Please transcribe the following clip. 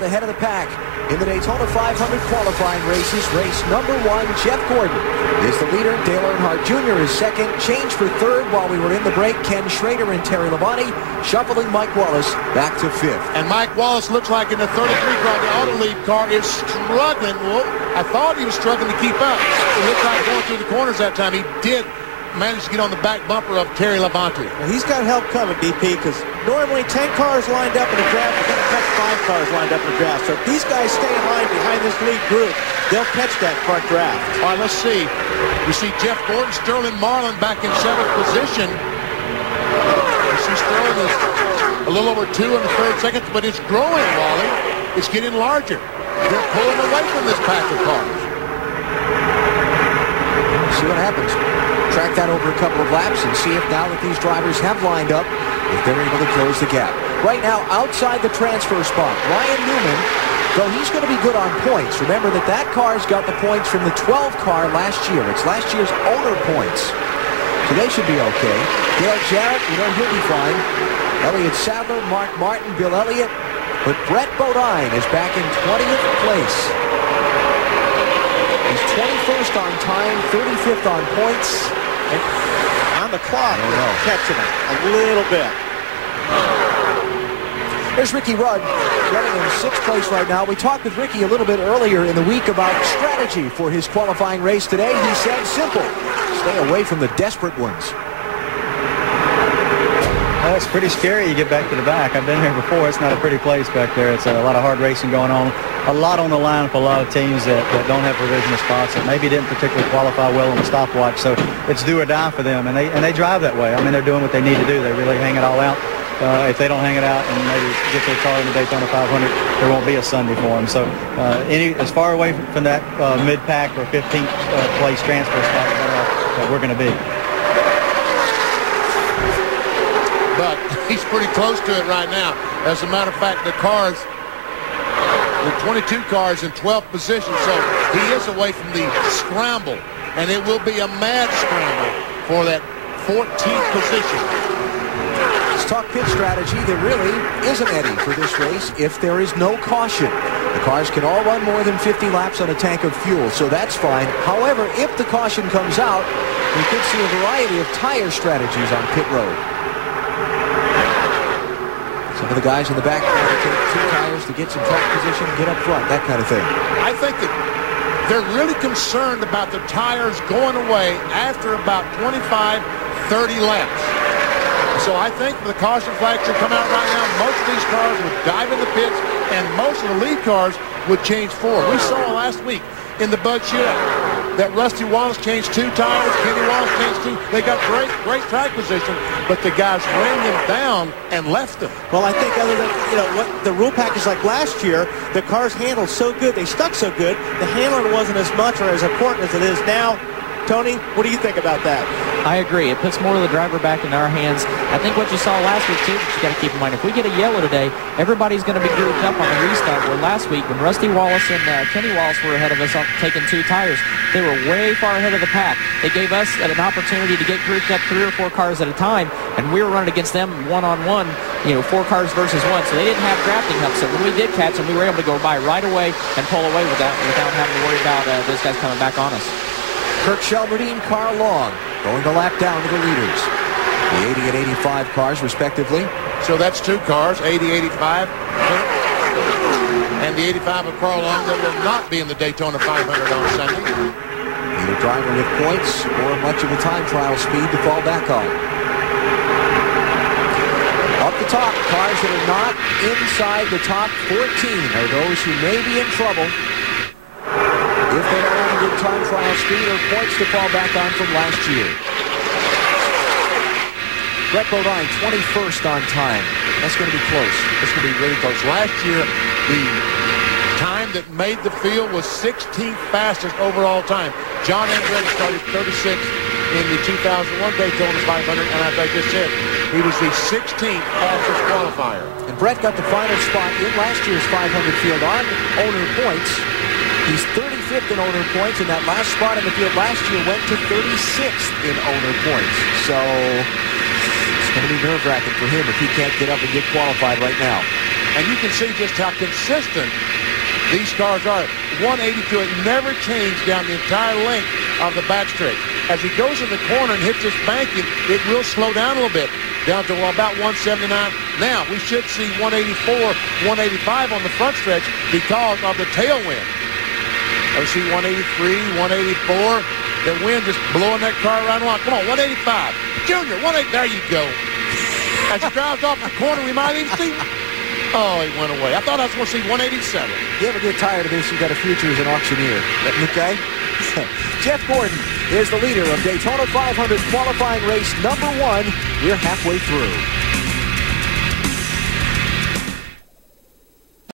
the head of the pack. In the Daytona 500 qualifying races, race number 1, Jeff Gordon is the leader. Dale Earnhardt Jr. is second. Change for third while we were in the break. Ken Schrader and Terry Labonte shuffling Mike Wallace back to 5th. And Mike Wallace looks like in the 33 car, the auto lead car is struggling. Well, I thought he was struggling to keep up. It looked like going through the corners that time. He did manage to get on the back bumper of Terry Labonte. Well, he's got help coming, BP, because normally 10 cars lined up in a draft, we're going to catch 5 cars lined up in a draft. So if these guys stay in line behind this lead group, they'll catch that front draft. All right, let's see. You see Jeff Gordon, Sterling Marlin back in 7th position. You see Sterling is a little over 2 in the 3rd second, but it's growing, Wally. It's getting larger. They're pulling away from this pack of cars. See what happens. Track that over a couple of laps and see if now that these drivers have lined up, if they're able to close the gap. Right now, outside the transfer spot, Ryan Newman, though he's going to be good on points. Remember that car's got the points from the 12 car last year. It's last year's owner points. So they should be okay. Dale Jarrett, he'll be fine. Elliott Sadler, Mark Martin, Bill Elliott. But Brett Bodine is back in 20th place. He's 21st on time, 35th on points. And on the clock, catching it a little bit. There's Ricky Rudd running in 6th place right now. We talked with Ricky a little bit earlier in the week about strategy for his qualifying race today. He said simple, stay away from the desperate ones. Well, it's pretty scary. You get back to the back. I've been here before. It's not a pretty place back there. It's a lot of hard racing going on. A lot on the line for a lot of teams that don't have provisional spots that maybe didn't particularly qualify well on the stopwatch. So it's do or die for them, and they drive that way. I mean, they're doing what they need to do. They really hang it all out. If they don't hang it out and maybe get their car in the Daytona 500, there won't be a Sunday for them. So as far away from that mid-pack or 15th place transfer spot that we're going to be. But he's pretty close to it right now. As a matter of fact, the 22 cars in 12th position, so he is away from the scramble, and it will be a mad scramble for that 14th position. Let's talk pit strategy. There really isn't any for this race if there is no caution. The cars can all run more than 50 laps on a tank of fuel, so that's fine. However, if the caution comes out, we could see a variety of tire strategies on pit road. Some of the guys in the back take 2 tires to get some track position, get up front, that kind of thing. I think that they're really concerned about the tires going away after about 25, 30 laps. So I think the caution flag should come out right now. Most of these cars would dive in the pits, and most of the lead cars would change 4. We saw last week in the Bud Shootout that Rusty Wallace changed 2 tires, Kenny Wallace changed 2. They got great track position, but the guys ran them down and left them. Well, I think other than, what the rule package like last year, the cars handled so good, they stuck so good, the handling wasn't as much or as important as it is now. Tony, what do you think about that? I agree. It puts more of the driver back in our hands. I think what you saw last week, too, that you got to keep in mind, if we get a yellow today, everybody's going to be grouped up on the restart. Where last week, when Rusty Wallace and Kenny Wallace were ahead of us on taking 2 tires, they were way far ahead of the pack. They gave us an opportunity to get grouped up 3 or 4 cars at a time, and we were running against them one-on-one, 4 cars versus 1. So they didn't have drafting help. So when we did catch them, we were able to go by right away and pull away with that without having to worry about those guys coming back on us. Kirk Shelmerdine, Carl Long going the lap down to the leaders. The 80 and 85 cars, respectively. So that's 2 cars, 80, 85. And the 85 of Carl Long that will not be in the Daytona 500 on Sunday. Either driver with points or much of a time trial speed to fall back on. Up the top, cars that are not inside the top 14 are those who may be in trouble if they don't have a good time trial speed or points to fall back on from last year. Brett Bodine, 21st on time. That's going to be close. It's going to be really close. Last year, the time that made the field was 16th fastest overall time. John Andretti started 36th in the 2001 Daytona 500, and as I just said, he was the 16th fastest qualifier. And Brett got the final spot in last year's 500 field on owner points. He's 35th in owner points, and that last spot in the field last year went to 36th in owner points. So it's going to be nerve-wracking for him if he can't get up and get qualified right now. And you can see just how consistent these cars are. 182, it never changed down the entire length of the backstretch. As he goes in the corner and hits this banking, it will slow down a little bit, down to about 179. Now, we should see 184, 185 on the front stretch because of the tailwind. I see 183, 184. The wind just blowing that car around the line. Come on, 185. Junior, 180. There you go. As he drives off the corner, we might even see... Oh, he went away. I thought I was going to see 187. You ever get tired of this, you got a future as an auctioneer. Okay? Jeff Gordon is the leader of Daytona 500 qualifying race number 1. We're halfway through.